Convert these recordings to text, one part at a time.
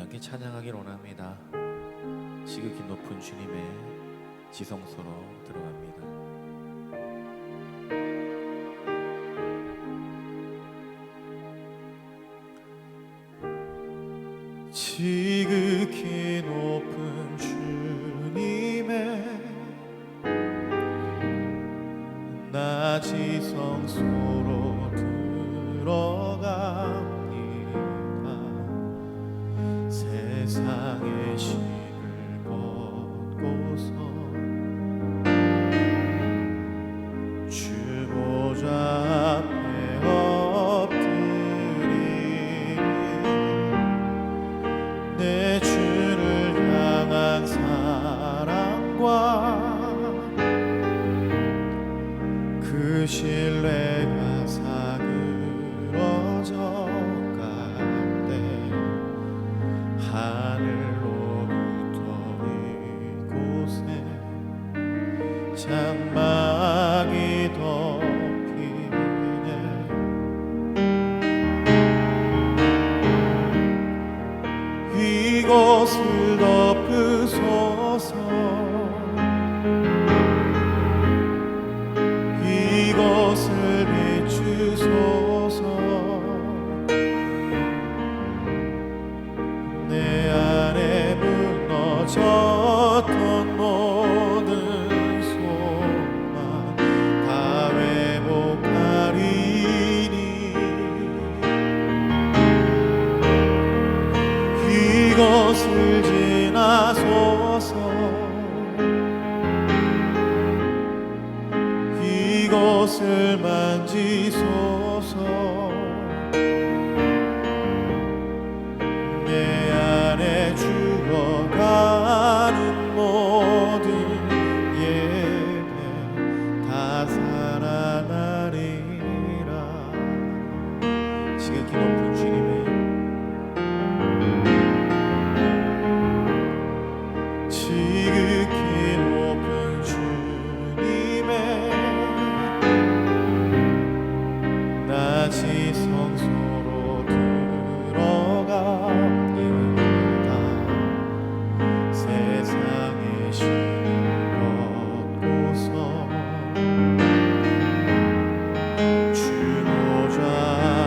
함께 찬양하길 원합니다. 지극히 높은 주님의 지성소로 들어갑니다. 지극히 높은 주님의 나 지성소로 들어갑니다. 세상의 신을 벗고서 주 보좌 앞에 엎드리니 내 주를 향한 사랑과 그 신뢰가 사그러져 갈 때 하늘로부터 이곳에 장막이 덮이네. 이곳을 덮으소서. 이곳을 비추소서. 내 안에 무너졌던 모든 소망 다 회복하리니 이곳을 지나소서. 이곳을 만지소서. 내 안에 죽어가는 모든 예배 다 살아나리라. 지극히 높은 주님의 지극히 높은 주님의 나 지성소로 들어갑니다. 세상의 신을 벗고서 주 보좌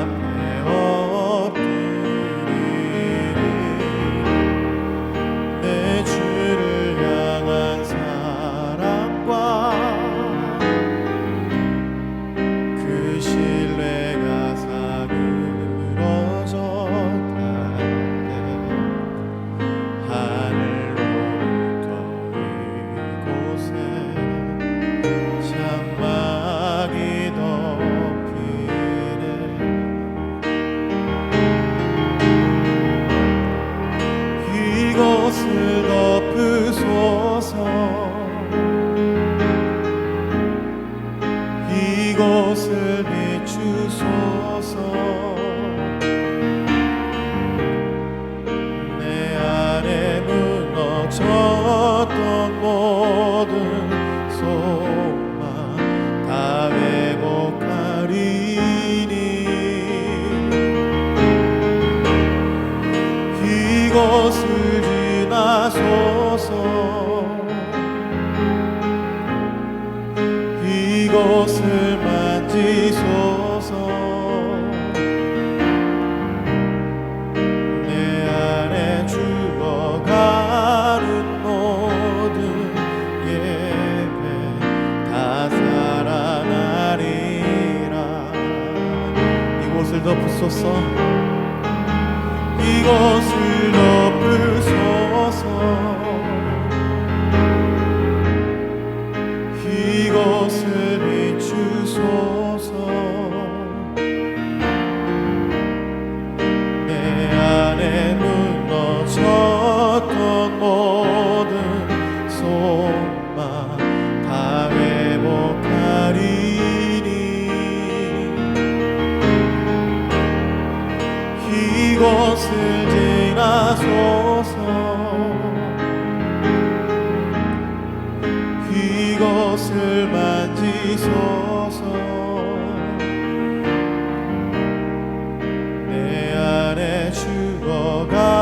앞에 엎드리니 내 주를 향한 사랑과 그 신뢰가 사그러져 갈 때 하늘로부터 이곳에 장막이 덮이네. 이곳을 덮으소서. 이곳을 비추소서. 내 안에 무너졌던 모든 소망 다 회복하리니 이곳을 지나소서. 이곳을 만지소서. 내 안에 죽어가는 모든 예배 다 살아나리라. 이곳을 덮으소서. 이곳을 덮으소서. 이곳을 비추소서. 내 안에 무너졌던 모든 소망 다 회복하리니 이곳을 지나소서. 이곳을 만지소서. 내 안에 죽어가는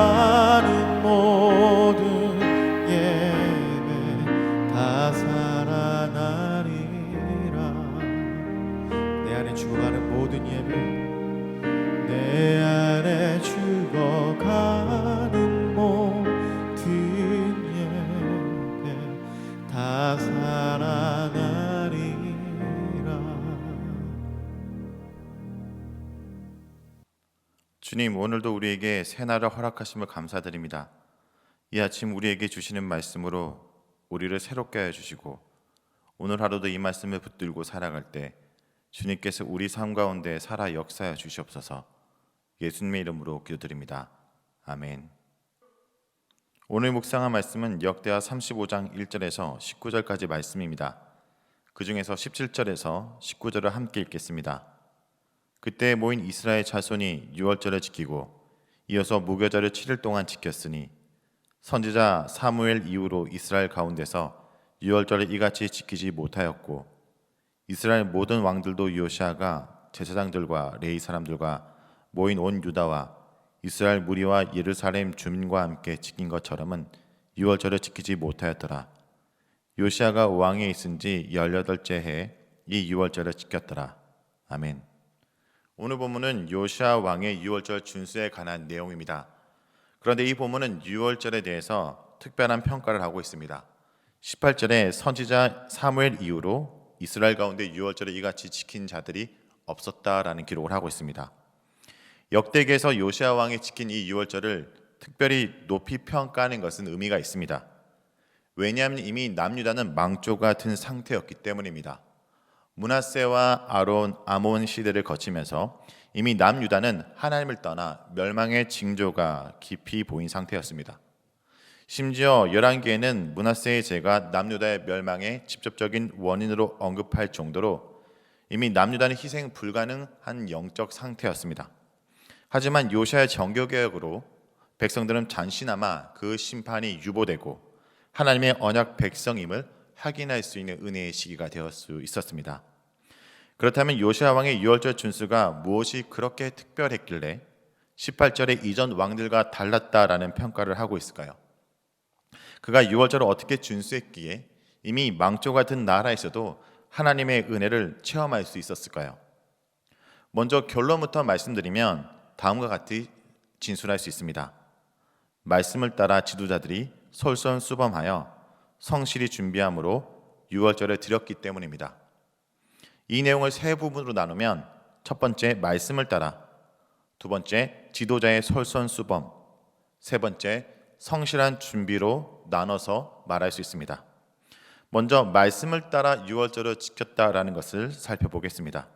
주님, 오늘도 우리에게 새날을 허락하심을 감사드립니다. 이 아침 우리에게 주시는 말씀으로 우리를 새롭게 하여 주시고 오늘 하루도 이 말씀을 붙들고 살아갈 때 주님께서 우리 삶 가운데 살아 역사하여 주시옵소서. 예수님의 이름으로 기도드립니다. 아멘. 오늘 묵상한 말씀은 역대하 35장 1절에서 19절까지 말씀입니다. 그 중에서 17절에서 19절을 함께 읽겠습니다. 그때 모인 이스라엘 자손이 유월절을 지키고 이어서 무교절을 7일 동안 지켰으니 선지자 사무엘 이후로 이스라엘 가운데서 유월절을 이같이 지키지 못하였고 이스라엘 모든 왕들도 요시아가 제사장들과 레위 사람들과 모인 온 유다와 이스라엘 무리와 예루살렘 주민과 함께 지킨 것처럼은 유월절을 지키지 못하였더라. 요시아가 왕에 있은 지 18째 해에 이 유월절을 지켰더라. 아멘. 오늘 본문은 요시아 왕의 유월절 준수에 관한 내용입니다. 그런데 이 본문은 유월절에 대해서 특별한 평가를 하고 있습니다. 18절에 선지자 사무엘 이후로 이스라엘 가운데 유월절을 이같이 지킨 자들이 없었다라는 기록을 하고 있습니다. 역대기에서 요시아 왕이 지킨 이 유월절을 특별히 높이 평가하는 것은 의미가 있습니다. 왜냐하면 이미 남유다는 망조가 든 상태였기 때문입니다. 므낫세와 아몬 시대를 거치면서 이미 남유다는 하나님을 떠나 멸망의 징조가 깊이 보인 상태였습니다. 심지어 열왕기에는 므낫세의 죄가 남유다의 멸망의 직접적인 원인으로 언급할 정도로 이미 남유다는 희생 불가능한 영적 상태였습니다. 하지만 요시아의 정교개혁으로 백성들은 잠시나마 그 심판이 유보되고 하나님의 언약 백성임을 확인할 수 있는 은혜의 시기가 되었을 수 있었습니다. 그렇다면 요시아 왕의 유월절 준수가 무엇이 그렇게 특별했길래 18절에 이전 왕들과 달랐다라는 평가를 하고 있을까요? 그가 유월절을 어떻게 준수했기에 이미 망조가 든 나라에서도 하나님의 은혜를 체험할 수 있었을까요? 먼저 결론부터 말씀드리면 다음과 같이 진술할 수 있습니다. 말씀을 따라 지도자들이 솔선수범하여 성실히 준비함으로 유월절을 드렸기 때문입니다. 이 내용을 세 부분으로 나누면 첫 번째 말씀을 따라, 두 번째 지도자의 솔선수범, 세 번째 성실한 준비로 나눠서 말할 수 있습니다. 먼저 말씀을 따라 유월절을 지켰다라는 것을 살펴보겠습니다.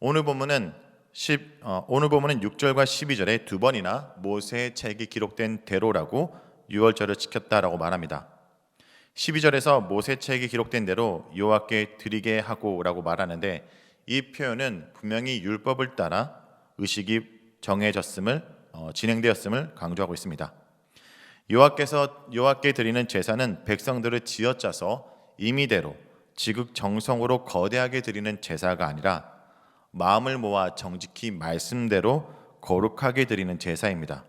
오늘 본문은 6절과 12절에 두 번이나 모세의 책이 기록된 대로라고 유월절을 지켰다라고 말합니다. 12절에서 모세책이 기록된 대로 여호와께 드리게 하고라고 말하는데 이 표현은 분명히 율법을 따라 의식이 진행되었음을 강조하고 있습니다. 여호와께 드리는 제사는 백성들을 지어짜서 임의대로 지극정성으로 거대하게 드리는 제사가 아니라 마음을 모아 정직히 말씀대로 거룩하게 드리는 제사입니다.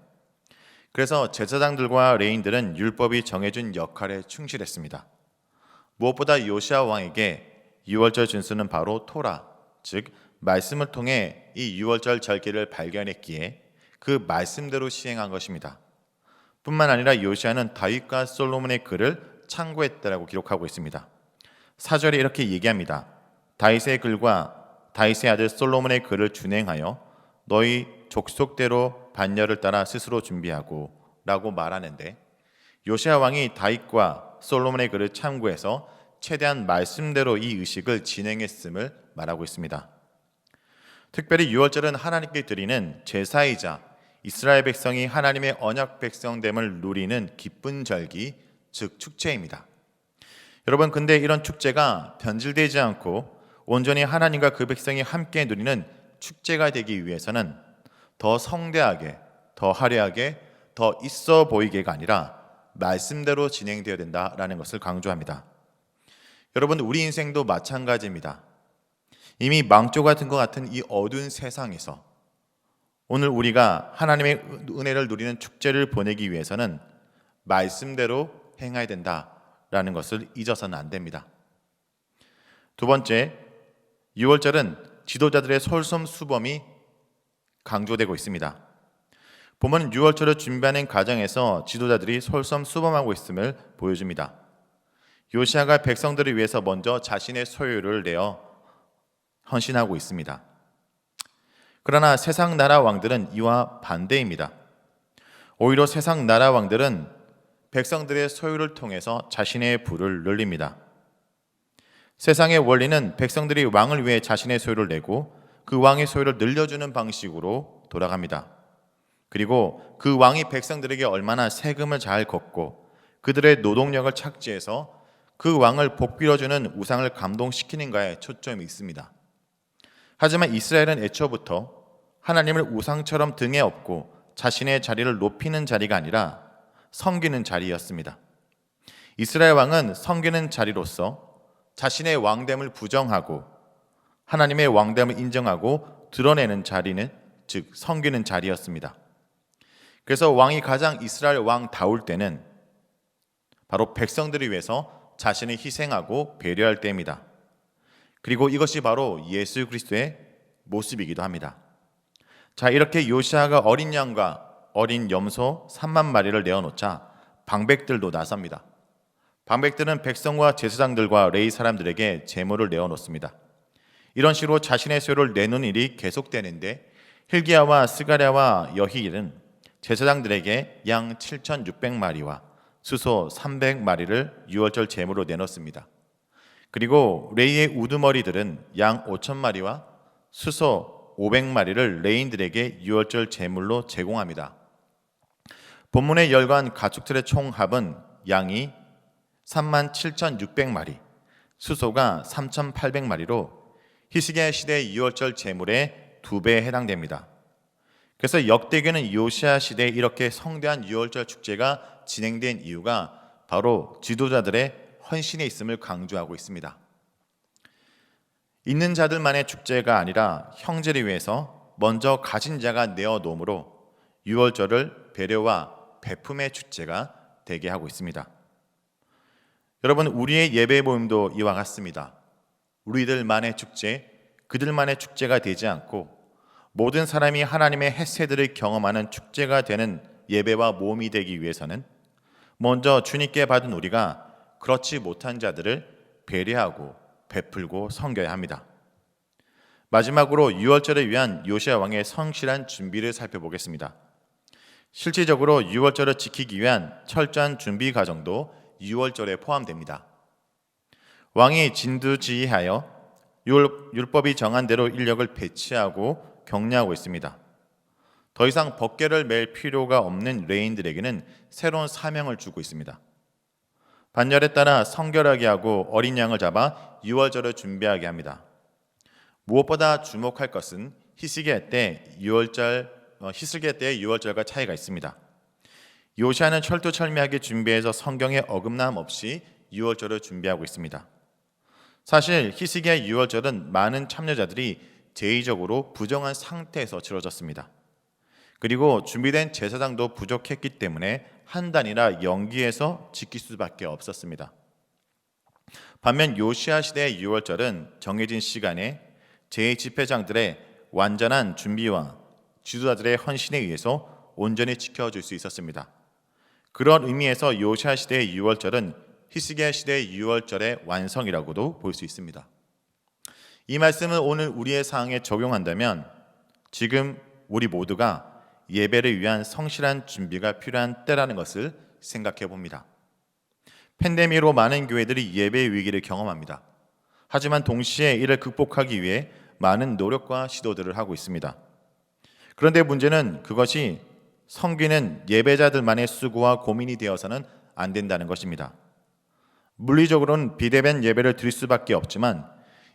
그래서 제사장들과 레위인들은 율법이 정해준 역할에 충실했습니다. 무엇보다 요시아 왕에게 유월절 준수는 바로 토라, 즉 말씀을 통해 이 유월절 절기를 발견했기에 그 말씀대로 시행한 것입니다. 뿐만 아니라 요시아는 다윗과 솔로몬의 글을 참고했다라고 기록하고 있습니다. 4절에 이렇게 얘기합니다. 다윗의 글과 다윗의 아들 솔로몬의 글을 준행하여 너희 족속대로 반열을 따라 스스로 준비하고 라고 말하는데 요시아 왕이 다윗과 솔로몬의 글을 참고해서 최대한 말씀대로 이 의식을 진행했음을 말하고 있습니다. 특별히 유월절은 하나님께 드리는 제사이자 이스라엘 백성이 하나님의 언약 백성됨을 누리는 기쁜 절기, 즉 축제입니다. 여러분, 근데 이런 축제가 변질되지 않고 온전히 하나님과 그 백성이 함께 누리는 축제가 되기 위해서는 더 성대하게, 더 화려하게, 더 있어 보이게가 아니라 말씀대로 진행되어야 된다라는 것을 강조합니다. 여러분, 우리 인생도 마찬가지입니다. 이미 망조가 든 것 같은 이 어두운 세상에서 오늘 우리가 하나님의 은혜를 누리는 축제를 보내기 위해서는 말씀대로 행해야 된다라는 것을 잊어서는 안 됩니다. 두 번째, 유월절은 지도자들의 솔선수범이 강조되고 있습니다. 본문은 유월절을 준비하는 과정에서 지도자들이 솔선수범하고 있음을 보여줍니다. 요시아가 백성들을 위해서 먼저 자신의 소유를 내어 헌신하고 있습니다. 그러나 세상 나라 왕들은 이와 반대입니다. 오히려 세상 나라 왕들은 백성들의 소유를 통해서 자신의 부를 늘립니다. 세상의 원리는 백성들이 왕을 위해 자신의 소유를 내고 그 왕의 소유를 늘려주는 방식으로 돌아갑니다. 그리고 그 왕이 백성들에게 얼마나 세금을 잘 걷고 그들의 노동력을 착취해서 그 왕을 복빌어주는 우상을 감동시키는가에 초점이 있습니다. 하지만 이스라엘은 애초부터 하나님을 우상처럼 등에 업고 자신의 자리를 높이는 자리가 아니라 섬기는 자리였습니다. 이스라엘 왕은 섬기는 자리로서 자신의 왕됨을 부정하고 하나님의 왕됨을 인정하고 드러내는 자리는 즉 섬기는 자리였습니다. 그래서 왕이 가장 이스라엘 왕다울 때는 바로 백성들을 위해서 자신을 희생하고 배려할 때입니다. 그리고 이것이 바로 예수 그리스도의 모습이기도 합니다. 자, 이렇게 요시아가 어린 양과 어린 염소 3만 마리를 내어놓자 방백들도 나섭니다. 방백들은 백성과 제사장들과 레위 사람들에게 제물을 내어놓습니다. 이런 식으로 자신의 소유를 내놓는 일이 계속되는데 hil기야와 스가랴와 여히일은 제사장들에게 양 7,600마리와 수소 300마리를 유월절 제물로 내놓습니다. 그리고 레위의 우두머리들은 양 5,000마리와 수소 500마리를 레인들에게 유월절 제물로 제공합니다. 본문에 열거한 가축들의 총합은 양이 37,600마리, 수소가 3,800마리로 히스기야 시대의 유월절 제물의 2배에 해당됩니다. 그래서 역대기는 요시야 시대에 이렇게 성대한 유월절 축제가 진행된 이유가 바로 지도자들의 헌신에 있음을 강조하고 있습니다. 있는 자들만의 축제가 아니라 형제를 위해서 먼저 가진 자가 내어놓음으로 유월절을 배려와 베품의 축제가 되게 하고 있습니다. 여러분, 우리의 예배 모임도 이와 같습니다. 우리들만의 축제, 그들만의 축제가 되지 않고 모든 사람이 하나님의 햇새들을 경험하는 축제가 되는 예배와 모임이 되기 위해서는 먼저 주님께 받은 우리가 그렇지 못한 자들을 배려하고 베풀고 섬겨야 합니다. 마지막으로 유월절을 위한 요시야 왕의 성실한 준비를 살펴보겠습니다. 실질적으로 유월절을 지키기 위한 철저한 준비 과정도 유월절에 포함됩니다. 왕이 진두지휘하여 율법이 정한 대로 인력을 배치하고 격려하고 있습니다. 더 이상 법궤를 맬 필요가 없는 레인들에게는 새로운 사명을 주고 있습니다. 반열에 따라 성결하게 하고 어린 양을 잡아 유월절을 준비하게 합니다. 무엇보다 주목할 것은 히스기야 때의 유월절과 차이가 있습니다. 요시아는 철두철미하게 준비해서 성경에 어긋남 없이 유월절을 준비하고 있습니다. 사실 히스기야 유월절은 많은 참여자들이 제의적으로 부정한 상태에서 치러졌습니다. 그리고 준비된 제사장도 부족했기 때문에 한 달이나 연기해서 지킬 수밖에 없었습니다. 반면 요시아 시대의 유월절은 정해진 시간에 제2집회장들의 완전한 준비와 지도자들의 헌신에 의해서 온전히 지켜줄 수 있었습니다. 그런 의미에서 요시아 시대의 유월절은 히스기야 시대의 유월절의 완성이라고도 볼 수 있습니다. 이 말씀을 오늘 우리의 상황에 적용한다면 지금 우리 모두가 예배를 위한 성실한 준비가 필요한 때라는 것을 생각해 봅니다. 팬데믹으로 많은 교회들이 예배의 위기를 경험합니다. 하지만 동시에 이를 극복하기 위해 많은 노력과 시도들을 하고 있습니다. 그런데 문제는 그것이 섬기는 예배자들만의 수고와 고민이 되어서는 안 된다는 것입니다. 물리적으로는 비대면 예배를 드릴 수밖에 없지만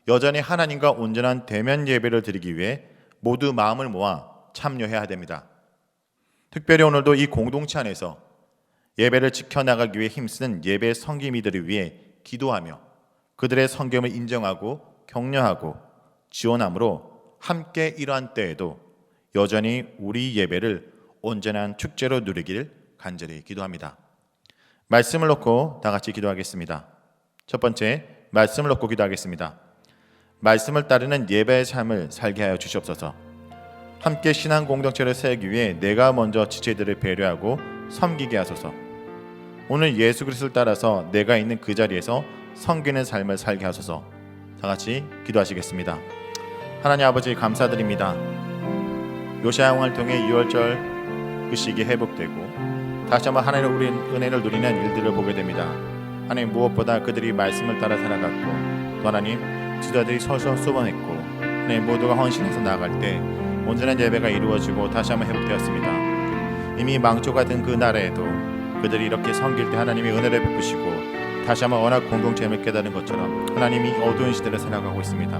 여전히 하나님과 온전한 대면 예배를 드리기 위해 모두 마음을 모아 참여해야 됩니다. 특별히 오늘도 이 공동체 안에서 예배를 지켜나가기 위해 힘쓰는 예배 성김이들을 위해 기도하며 그들의 성김을 인정하고 격려하고 지원함으로 함께 이러한 때에도 여전히 우리 예배를 온전한 축제로 누리길 간절히 기도합니다. 말씀을 놓고 다 같이 기도하겠습니다. 첫 번째, 말씀을 놓고 기도하겠습니다. 말씀을 따르는 예배의 삶을 살게 하여 주시옵소서. 함께 신앙 공동체를 세우기 위해 내가 먼저 지체들을 배려하고 섬기게 하소서. 오늘 예수 그리스도를 따라서 내가 있는 그 자리에서 섬기는 삶을 살게 하소서. 다 같이 기도하시겠습니다. 하나님 아버지 감사드립니다. 요시야 왕을 통해 유월절 그 시기 회복되고 다시 한번 하나님의 우리 은혜를 누리는 일들을 보게 됩니다. 하나님 무엇보다 그들이 말씀을 따라 살아갔고 또 하나님 지도자들이 서서 수범했고 하나님 모두가 헌신해서 나아갈 때 온전한 예배가 이루어지고 다시 한번 회복되었습니다. 이미 망조가 된 그 나라에도 그들이 이렇게 섬길 때 하나님이 은혜를 베푸시고 다시 한번 워낙 공동체임을 깨달은 것처럼 하나님이 어두운 시대를 살아가고 있습니다.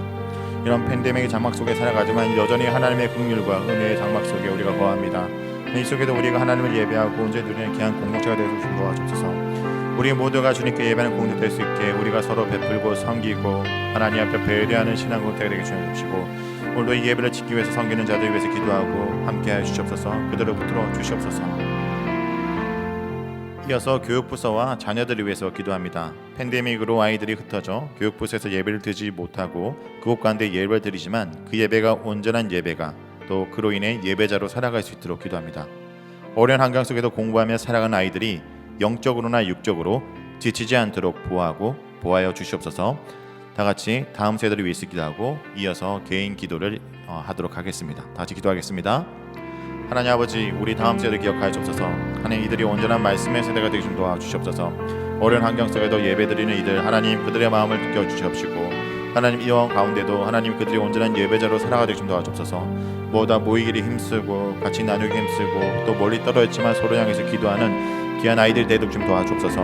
이런 팬데믹의 장막 속에 살아가지만 여전히 하나님의 긍휼과 은혜의 장막 속에 우리가 거합니다. 이 속에도 우리가 하나님을 예배하고 온전히 누리는 귀한 공동체가 되어서 도와주옵소서. 우리 모두가 주님께 예배하는 공동체 될 수 있게 우리가 서로 베풀고 섬기고 하나님 앞에 배려하는 신앙 공동체가 되게 주옵시고 오늘도 이 예배를 지키기 위해서 섬기는 자들 위해서 기도하고 함께하여 주시옵소서. 그들을 붙들어 주시옵소서. 이어서 교육부서와 자녀들을 위해서 기도합니다. 팬데믹으로 아이들이 흩어져 교육부서에서 예배를 드리지 못하고 그곳 가운데 예배를 드리지만 그 예배가 온전한 예배가 또 그로 인해 예배자로 살아갈 수 있도록 기도합니다. 어려운 환경 속에도 공부하며 살아가는 아이들이 영적으로나 육적으로 지치지 않도록 보호하고 보호하여 주시옵소서. 다 같이 다음 세대를 위해서 기도하고 이어서 개인 기도를 하도록 하겠습니다. 다 같이 기도하겠습니다. 하나님 아버지, 우리 다음 세대를 기억하여 주옵소서. 하나님 이들이 온전한 말씀의 세대가 되게 좀 도와주시옵소서. 어려운 환경 속에도 예배드리는 이들 하나님 그들의 마음을 느껴 주시옵시고 하나님 이와 가운데도 하나님 그들이 온전한 예배자로 살아가게 좀 도와주옵소서. 뭐다 모이기를 힘쓰고 같이 나누기 힘쓰고 또 멀리 떨어졌지만 서로 향해서 기도하는 귀한 아이들 되도록 좀 도와주옵소서.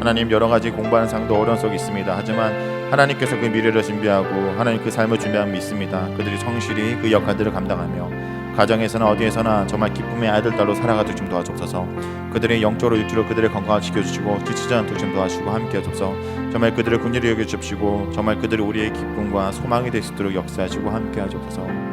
하나님 여러 가지 공부하는 상도 어려운 속에 있습니다. 하지만 하나님께서 그 미래를 준비하고 하나님 그 삶을 준비함 믿습니다. 그들이 성실히 그 역할들을 감당하며 가정에서나 어디에서나 정말 기쁨의 아들 딸로 살아가도록 좀 도와주옵소서. 그들의 영적으로 육적으로 그들의 건강을 지켜주시고 지치지 않도록 좀 도와주시고 함께해 주옵소서. 정말 그들을 긍휼히 여겨주시고 정말 그들이 우리의 기쁨과 소망이 될 수 있도록 역사하시고 함께해 주옵소서.